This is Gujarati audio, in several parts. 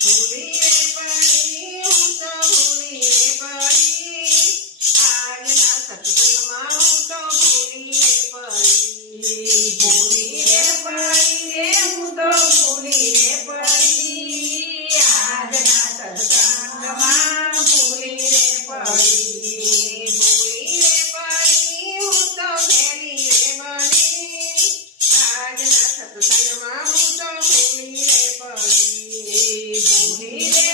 ભૂલી રે પડી હું તો ભૂલી રે પડી આજના સત્સંગમાં હું તો ભૂલી રે પડી ભૂલી રે પડી રે હું તો ભૂલી રે પડી આજના સત્સંગમાં ભૂલી રે પડી ભૂલી રે પડી હું તો ભેલી રે બની આજના સત્સંગમાં હું તો ભૂલી રે પડી ભૂલી રે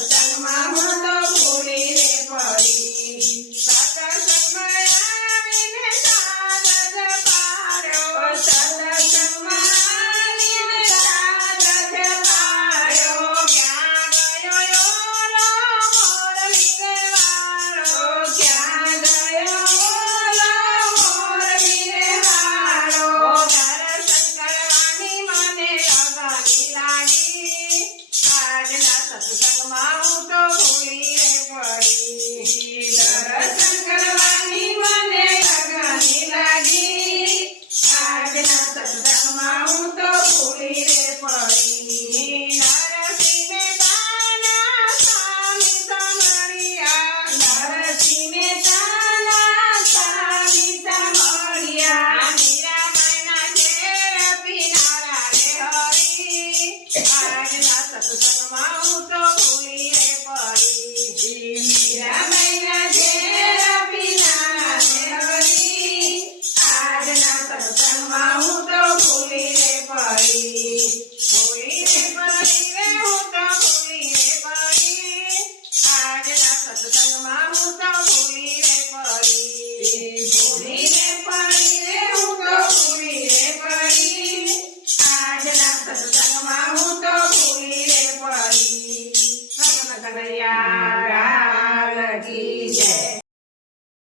સત્સંગમાં હું તો ભૂલી રે પડી સત્સંગમાં આવીને સાદ જ પાડ્યો સત્સંગમાં આવીને સાદ જ પાડ્યો ક્યાં ગયો ઓલો મોરલી રે વાળો ક્યાં ગયો ઓલો મોરલી રે વાળો દર્શન કરવાની મને લગની લાગી આજના સત્સંગમાં હું તો ભૂલી રે પડી દર્શન કરવાની મને લગની લાગી આજના સત્સંગમાં હું તો ભૂલી રે પડી નરસિંહ મહેતાના સ્વામી સમળિયા નરસિંહ મહેતાના સ્વામી સમળિયા મીરાબાઈના ઘેર પીનારા રે હરી આજના સત્સંગમાં હું તો ભૂલી રે પડી મીરાબાઈના ઘેર પીનારા રે હરી આજના સત્સંગમાં હું તો ભૂલી રે પડી ભૂલી રે પડી રે હું તો ભૂલી રે પડી આજના સત્સંગમાં હું તો ભૂલી